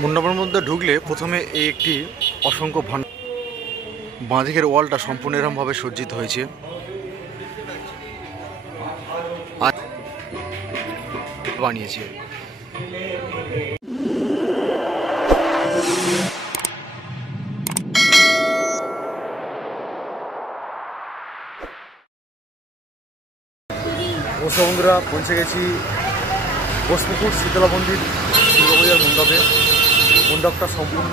মণ্ডপের মধ্যে ঢুকলে প্রথমে এই একটি অসংখ্য বাঁদিকের ওয়ালটা সম্পূর্ণ এরকমভাবে সজ্জিত হয়েছে। আর বানিয়েছে বন্ধুরা, পৌঁছে গেছি বসপুকুর শীতলা মন্দির দুর্গাপূজার মণ্ডপে। মণ্ডপটা সম্পূর্ণ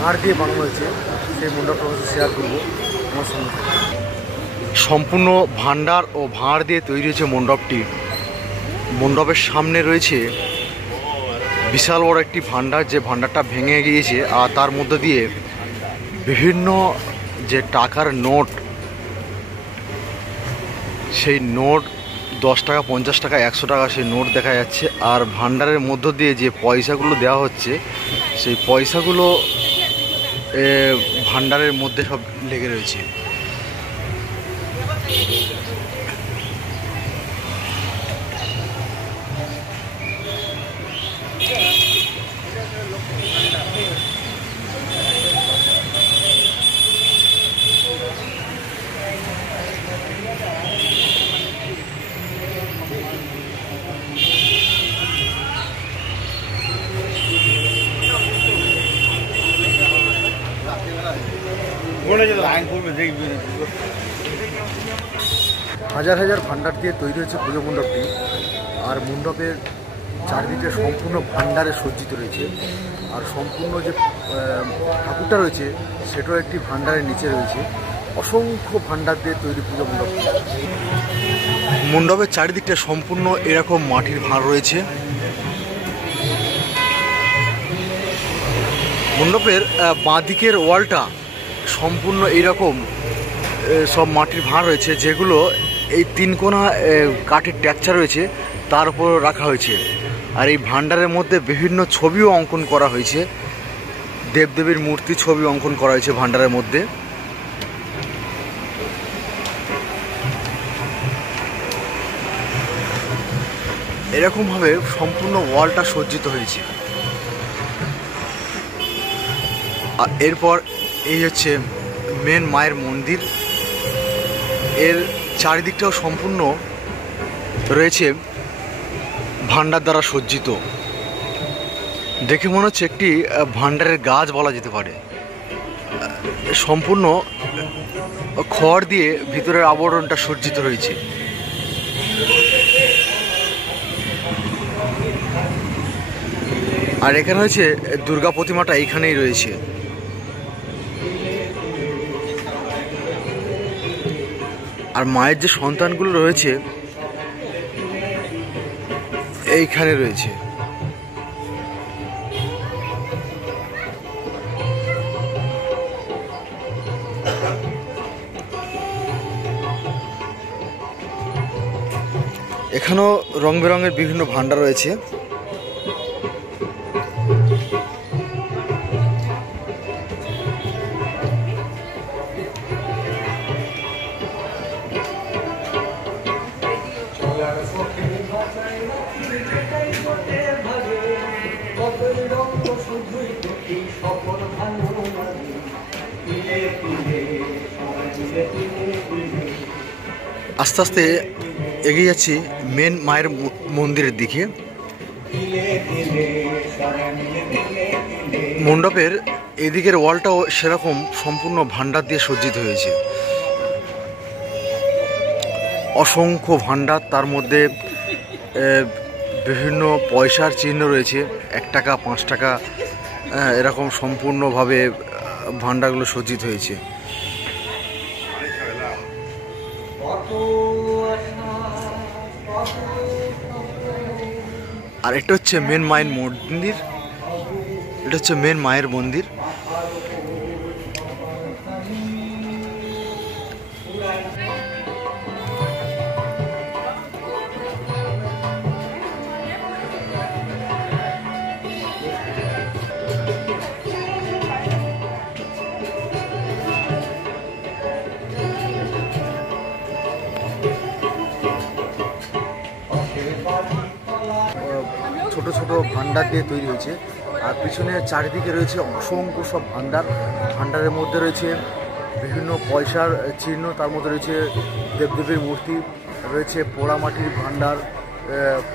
ভাঁড় দিয়ে বানানো হয়েছে, সেই মণ্ডপটা শেয়ার করবো আমার সঙ্গে। সম্পূর্ণ ভান্ডার ও ভাঁড় দিয়ে তৈরি হয়েছে মণ্ডপটি। মণ্ডপের সামনে রয়েছে বিশাল বড় একটি ভান্ডার, যে ভান্ডারটা ভেঙে গিয়েছে আর তার মধ্যে দিয়ে বিভিন্ন যে টাকার নোট, সেই নোট 10 টাকা, 50 টাকা, 100 টাকা সেই নোট দেখা যাচ্ছে। আর ভান্ডারের মধ্য দিয়ে যে পয়সাগুলো দেওয়া হচ্ছে, সেই পয়সাগুলো ভান্ডারের মধ্যে সব লেগে রয়েছে। হাজার হাজার ভান্ডার দিয়ে তৈরি হয়েছে পুজো মণ্ডপটি। আর মণ্ডপের চারদিকে সম্পূর্ণ ভান্ডারে সজ্জিত রয়েছে। আর সম্পূর্ণ যে ঠাকুরটা রয়েছে সেটাও একটি ভান্ডারের নিচে রয়েছে। অসংখ্য ভান্ডার দিয়ে তৈরি পুজো মণ্ডপ। মণ্ডপের চারিদিকটা সম্পূর্ণ এরকম মাটির ভাঁড় রয়েছে। মণ্ডপের বাঁদিকের ওয়ালটা সম্পূর্ণ এইরকম সব মাটির ভাঁড় রয়েছে, যেগুলো এই 3 কোণা কাঠের ট্যাকচার রয়েছে তার উপর রাখা হয়েছে। আর এই ভান্ডারের মধ্যে বিভিন্ন ছবিও অঙ্কন করা হয়েছে, দেবদেবীর মূর্তি ছবি অঙ্কন করা হয়েছে ভান্ডারের মধ্যে। এরকমভাবে সম্পূর্ণ ওয়ালটা সজ্জিত হয়েছে। আর এরপর এই হচ্ছে মেন মায়ের মন্দির। এর চারিদিকটাও সম্পূর্ণ রয়েছে ভান্ডার দ্বারা সজ্জিত। দেখে মনে হচ্ছে একটি ভান্ডারের গাছ বলা যেতে পারে। সম্পূর্ণ খড় দিয়ে ভিতরের আবরণটা সজ্জিত রয়েছে। আর এখানে হচ্ছে দুর্গা প্রতিমাটা এইখানেই রয়েছে। আর মায়ের যে সন্তানগুলো রয়েছে এইখানে রয়েছে। এখানেও রং বেরঙের বিভিন্ন ভান্ডার রয়েছে। আস্তে আস্তে এগিয়ে যাচ্ছি মেন মায়ের মন্দিরের দিকে। মণ্ডপের এদিকের ওয়ালটাও সেরকম সম্পূর্ণ ভান্ডার দিয়ে সজ্জিত হয়েছে। অসংখ্য ভান্ডার, তার মধ্যে বিভিন্ন পয়সার চিহ্ন রয়েছে, 1 টাকা, 5 টাকা, এরকম সম্পূর্ণভাবে ভান্ডারগুলো সজ্জিত হয়েছে। আর এটা হচ্ছে মেন মায়ের মন্দির। এটা হচ্ছে মেন মায়ের মন্দির। ছোট ছোট ভান্ডার দিয়ে তৈরি হয়েছে। আর পিছনে চারিদিকে রয়েছে অসংখ্য সব ভান্ডার। ভান্ডারের মধ্যে রয়েছে বিভিন্ন পয়সার চিহ্ন, তার মধ্যে রয়েছে দেবদেবীর মূর্তি, রয়েছে পোড়ামাটির ভান্ডার,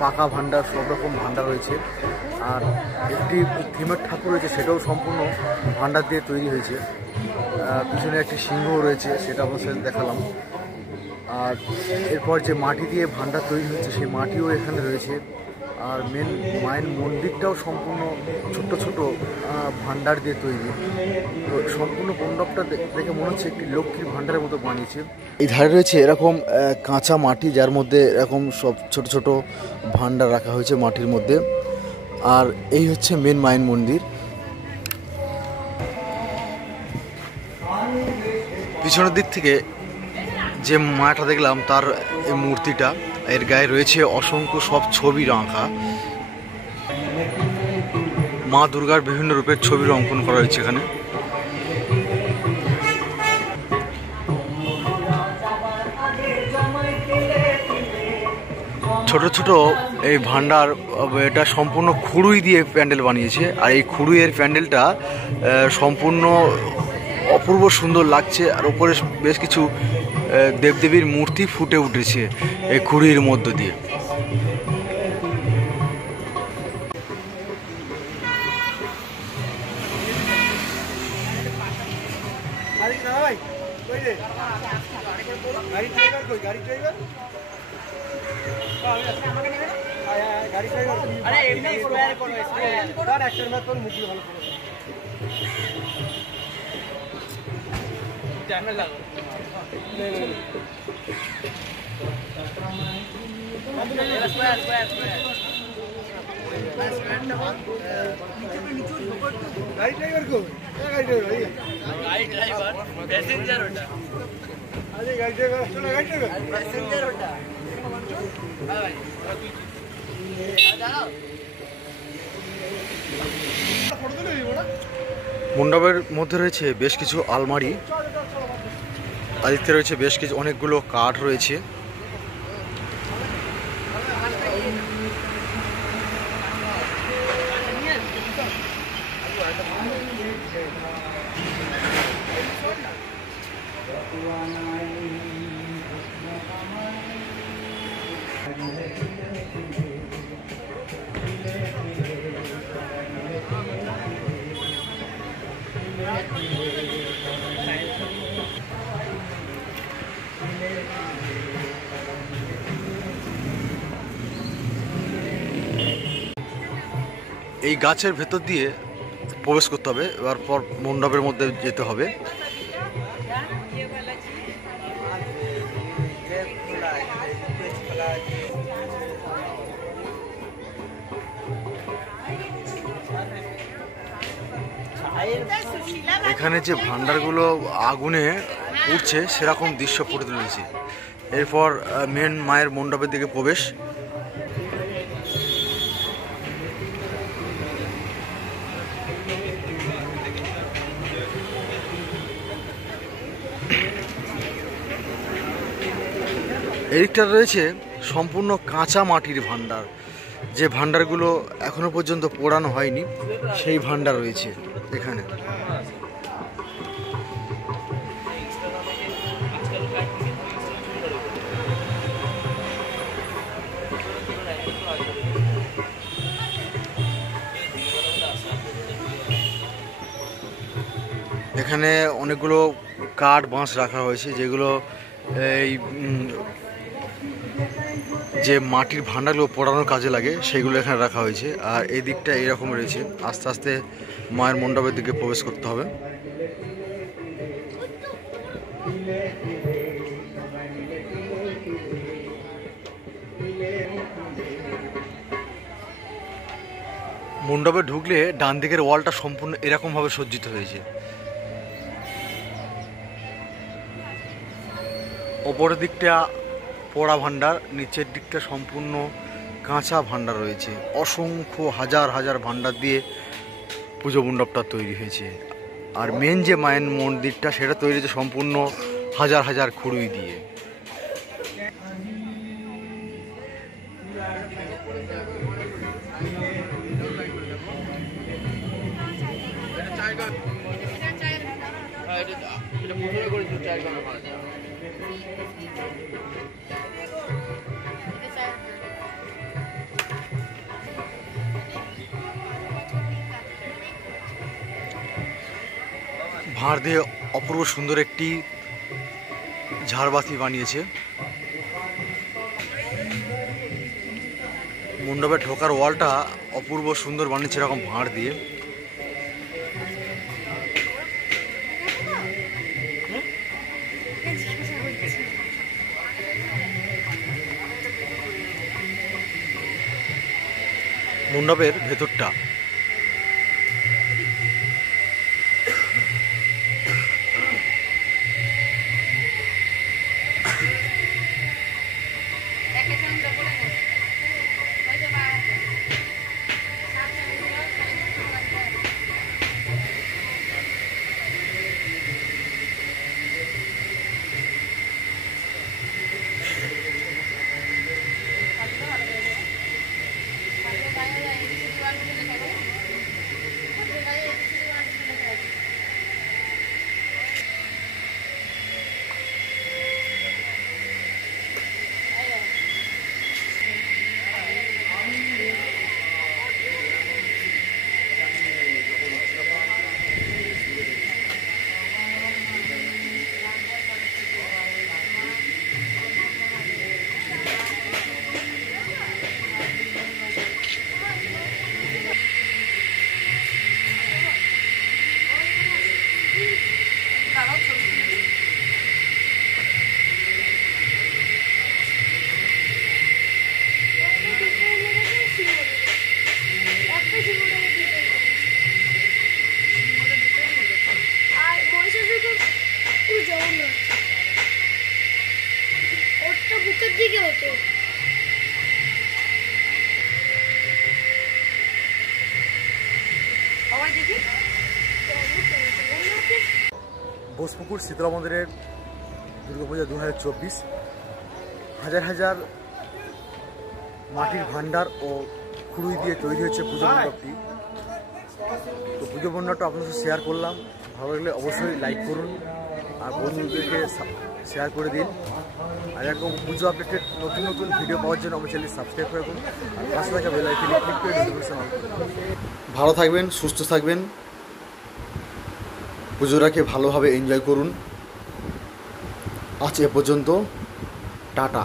পাকা ভান্ডার, সব রকম ভান্ডার রয়েছে। আর একটি থিমের ঠাকুর রয়েছে, সেটাও সম্পূর্ণ ভান্ডার দিয়ে তৈরি হয়েছে। পিছনে একটি সিংহ রয়েছে, সেটা অবশ্যই দেখালাম। আর এরপর যে মাটি দিয়ে ভান্ডার তৈরি হচ্ছে সেই মাটিও এখানে রয়েছে। আর মেন মায়ের মন্দিরটাও সম্পূর্ণ ছোট্ট ছোট ভান্ডার দিয়ে তৈরি। তো সম্পূর্ণ মণ্ডপটা দেখে মনে হচ্ছে একটি লক্ষ্মীর ভান্ডারের মতো বানিয়েছে। এই ধারে রয়েছে এরকম কাঁচা মাটি, যার মধ্যে এরকম সব ছোট ছোট ভান্ডার রাখা হয়েছে মাটির মধ্যে। আর এই হচ্ছে মেন মায়ের মন্দির। পিছনের দিক থেকে যে মাটা দেখলাম তার এই মূর্তিটা, এর গায়ে রয়েছে অসংখ্য সব ছবি আঁকা। মা দুর্গার বিভিন্ন রূপের ছবির অঙ্কন করা হয়েছে এখানে। ছোট ছোট এই ভান্ডার, এটা সম্পূর্ণ খুড়ুই দিয়ে প্যান্ডেল বানিয়েছে। আর এই খুড়ুইয়ের প্যান্ডেলটা সম্পূর্ণ অপূর্ব সুন্দর লাগছে। আর ওপরে বেশ কিছু দেবদেবীর মূর্তি ফুটে উঠেছে এই খুড়ির মধ্য দিয়ে। মণ্ডপের মধ্যে রয়েছে বেশ কিছু আলমারি, আদিত্যে রয়েছে বেশ কিছু অনেকগুলো কাঠ রয়েছে। এই গাছের ভেতর দিয়ে প্রবেশ করতে হবে, এবার পর মণ্ডপের মধ্যে যেতে হবে। এখানে যে ভান্ডারগুলো আগুনে উঠছে সেরকম দৃশ্য ফুটে তুলেছে। এরপর মেন মায়ের মণ্ডপের দিকে প্রবেশ। এদিকটা রয়েছে সম্পূর্ণ কাঁচা মাটির ভান্ডার, যে ভান্ডারগুলো এখনো পর্যন্ত পোড়ানো হয়নি সেই ভান্ডার রয়েছে এখানে। এখানে অনেকগুলো কাঠ বাঁশ রাখা হয়েছে, যেগুলো এই যে মাটির ভান্ডারগুলো পোড়ানোর কাজে লাগে সেগুলো এখানে রাখা হয়েছে। আর এই দিকটা এইরকম রয়েছে। আস্তে আস্তে মায়ের মণ্ডপের দিকে প্রবেশ করতে হবে। মণ্ডপে ঢুকলে ডান দিকের ওয়ালটা সম্পূর্ণ এরকমভাবে সজ্জিত হয়েছে। ওপরের দিকটা পোড়া ভান্ডার, নিচের দিকটা সম্পূর্ণ কাঁচা ভান্ডার রয়েছে। অসংখ্য হাজার হাজার ভান্ডার দিয়ে পুজো মণ্ডপটা তৈরি হয়েছে। আর মেন যে মায়ের মন্দিরটা সেটা তৈরি হয়েছে সম্পূর্ণ হাজার হাজার খুড়ুই দিয়ে। ভাঁড় দিয়ে অপূর্ব সুন্দর একটি ঝাড়বাতি বানিয়েছে। মণ্ডপে ঢোকার ওয়ালটা অপূর্ব সুন্দর বানিয়েছে এরকম ভাঁড় দিয়ে। মণ্ডপের ভেতরটা বোসপুকুর শীতলা মন্দিরের দুর্গাপূজা 2024 হাজার হাজার মাটির ভাণ্ডার ও খুঁড়ি দিয়ে তৈরি হচ্ছে পুজো মণ্ডপটি। তো পুজো মণ্ডপটা আপনার সাথে শেয়ার করলাম। ভালো লাগলে অবশ্যই লাইক করুন আর বন্ধুদেরকে শেয়ার করে দিন। আর এরকম পুজো আপডেটেড নতুন নতুন ভিডিও পাওয়ার জন্য আমার চ্যানেল সাবস্ক্রাইব করে রাখুন। পাশে থাকা বেল আইকনে ক্লিক করে নোটিফিকেশন অন করুন। ভালো থাকবেন, সুস্থ থাকবেন, পুজোটাকে ভালোভাবে এনজয় করুন। আজ এ পর্যন্ত, টাটা।